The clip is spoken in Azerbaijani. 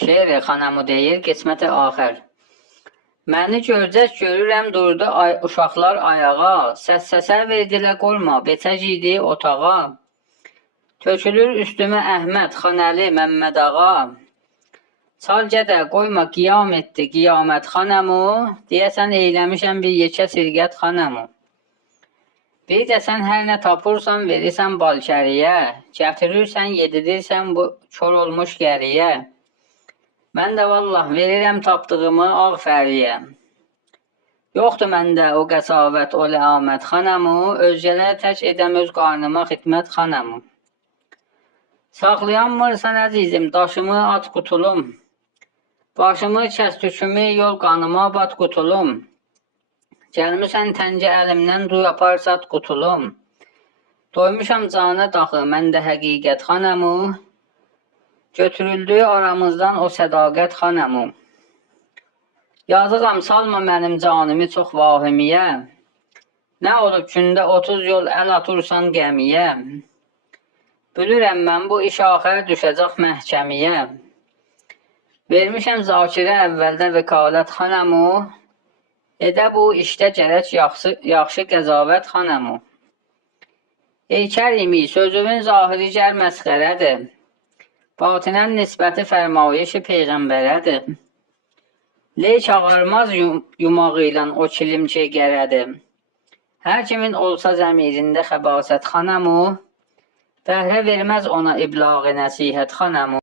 Şeiri xanamı deyir, qismət-i axır. Məni görcək görürəm durdu uşaqlar ayağa, səs-səsə verdilə qoyma, becək idi otağa. Tökülür üstümə Əhməd, Xanəli, Məmməd ağa. Çal gədə qoyma qiyam etdi qiyamət xanəmu, deyəsən eyləmişəm bir yekə sirqət xanəmu. Bir də sən hər nə tapırsan verirsən balkəriyə, gətirirsən yedirirsən bu kör olmuş gəriyə. Mən də vallah verirəm tapdığımı ağ fəriyə. Yoxdur məndə o qəsavət, o ləamət xanəmu, özgələr tək edəm öz qarnıma xidmət xanəmu. Saxlayanmırsan əzizim daşımı at qutulum, başımı kəs tükümü yol qanıma bat qutulum. Gəlmişən təngə əlimdən duy apar sat qutulum. Doymuşam cana daxı məndə həqiqət xanəmu, götürüldü aramızdan o sədaqət xanəmu. Yazığam salma mənim canımı çox vahimiyə, nə olub gündə 30 yol əl atırsan gəmiyə. Bilirəm mən bu iş axır düşəcək məhkəmiyə. Vermişəm Zakirə əvvəldə vəkalət xanəmu, edə bu işdə gərək yaxşı qəzavət xanəmu. Ey Kərimi, sözünün zahiri gər məsxərədir, batinən nisbəti fərmayişi peyğəmbərədir. Leyk ağarmaz yumağı ilə o kilimçi gərədir. Hər kimin olsa zəmirində xəbasət xanəmu, bəhrə verməz ona iblağ nəsihət xanəmu.